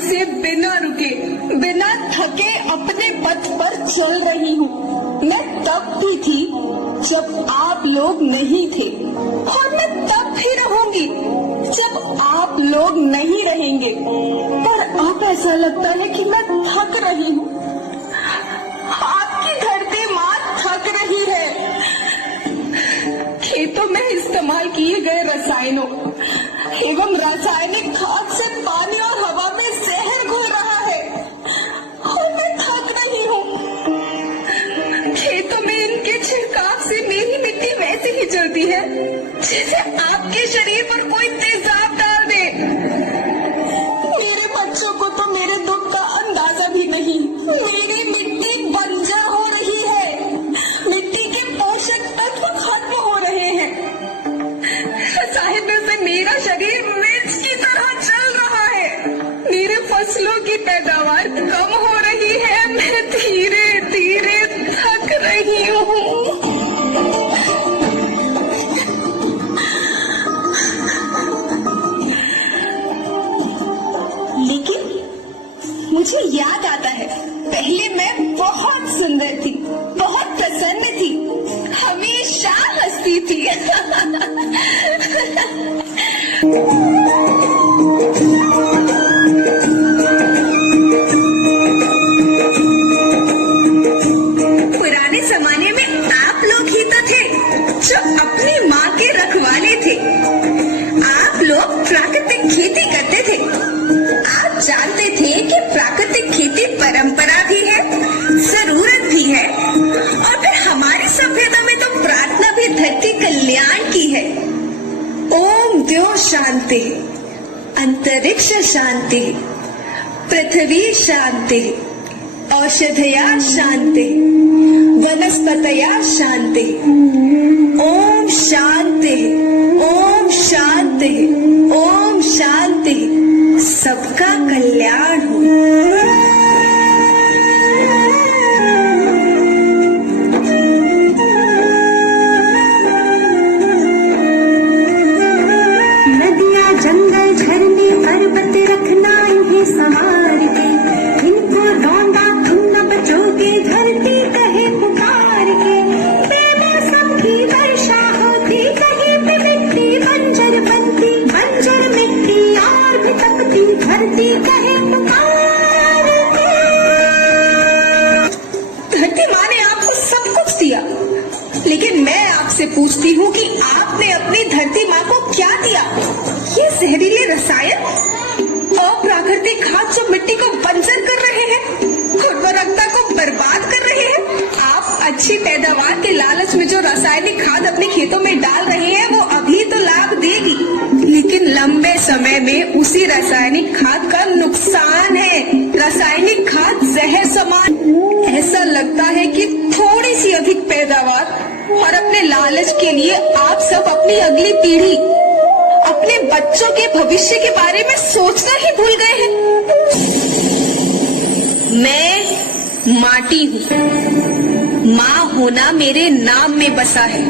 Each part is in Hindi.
से बिना रुके, बिना थके अपने पथ पर चल रही हूँ। मैं तब भी थी जब आप लोग नहीं थे, और मैं तब भी रहूंगी जब आप लोग नहीं रहेंगे। पर अब ऐसा लगता है कि मैं थक रही हूँ। आपकी धरती माँ थक रही है। खेतों में इस्तेमाल किए गए रसायनों एवं रासायनिक खाद से पानी और हवा में जहर घुल रहा है, और मैं थक रही हूँ। खेतों में इनके छिड़काव से मेरी मिट्टी वैसे ही जलती है जैसे आपके शरीर पर कोई तेजाब डाल दे। मेरे बच्चों को तो मेरे दुख का अंदाजा भी नहीं। मेरी मिट्टी बंजर हो रही है, मिट्टी के पोषक तत्व खत्म हो रहे हैं। रसायनों से मेरा शरीर मिर्च की तरह चल रहा है। मेरे फसलों की पैदावार कम हो रही है। मैं धीरे धीरे थक रही हूँ। लेकिन मुझे याद आता है, पहले मैं बहुत सुंदर थी, बहुत प्रसन्न थी, हमेशा हंसती थी। पुराने जमाने में आप लोग ही तो थे जो अपनी माँ के रखवाले थे। आप लोग प्राकृतिक खेती करते थे। आप जानते थे कि प्राकृतिक खेती परंपरा भी है, जरूरत भी है, और फिर हमारी सभ्यता में तो प्रार्थना भी धरती कल्याण की है। ओम द्यो शांति, अंतरिक्ष शांति, पृथ्वी शांति, औषधया शांति, वनस्पतया शांति। ओम शांति, ओम शांति, ओम शांति। सबका कल्याण हो। नदियाँ, जंगल, झरने, पर्वत रखना इन्हें संवार के, इनको रौंदा तुम न बचोगे, धरती कहे पुकार के। बेमौसम की वर्षा होती, कहीं पे मिट्टी बंजर बनती, बंजर मिट्टी और भी तपती, धरती कहे पुकार के। धरती माँ ने आपको सब कुछ दिया, लेकिन मैं आपसे पूछती हूँ कि आपने अपनी धरती माँ को क्या दिया? ये जहरीले रसायन, अप्राकृतिक खाद जो मिट्टी को बंजर कर रहे हैं, उर्वरकता को बर्बाद कर रहे हैं। आप अच्छी पैदावार के लालच में जो रासायनिक खाद अपने खेतों में डाल रहे हैं, वो अभी तो लाभ देगी, लेकिन लंबे समय में उसी रासायनिक खाद का नुकसान है। रासायनिक खाद जहर समान। ऐसा लगता है कि थोड़ी सी अधिक पैदावार और अपने लालच के लिए आप सब अपनी अगली पीढ़ी, अपने बच्चों के भविष्य के बारे में सोचना ही भूल गए हैं। मैं माटी हूँ। माँ होना मेरे नाम में बसा है।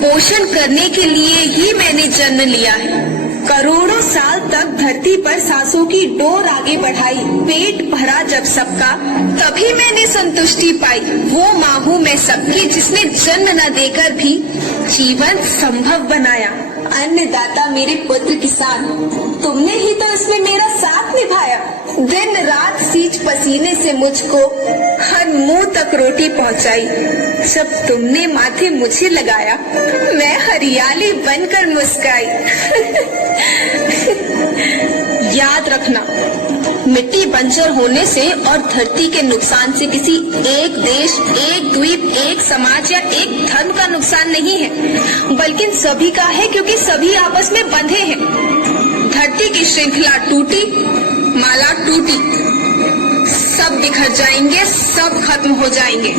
पोषण करने के लिए ही मैंने जन्म लिया है। करोड़ों साल तक धरती पर सांसों की डोर आगे बढ़ाई। पेट भरा जब सबका, तभी मैंने संतुष्टि पाई। वो माँ हूँ मैं सबकी, जिसने जन्म न देकर भी जीवन संभव बनाया। अन्नदाता मेरे पुत्र किसान, तुमने ही तो इसमें मेरा साथ निभाया। दिन रात सींच पसीने से मुझको हर मुंह तक रोटी पहुंचाई। जब तुमने माथे मुझे लगाया, मैं हरियाली बनकर मुस्काई। याद रखना, मिट्टी बंजर होने से और धरती के नुकसान से किसी एक देश, एक द्वीप, एक समाज या एक धर्म का नुकसान नहीं है, बल्कि सभी का है, क्योंकि सभी आपस में बंधे हैं। धरती की श्रृंखला टूटी, माला टूटी, सब बिखर जाएंगे, सब खत्म हो जाएंगे।